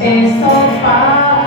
Eso pasa.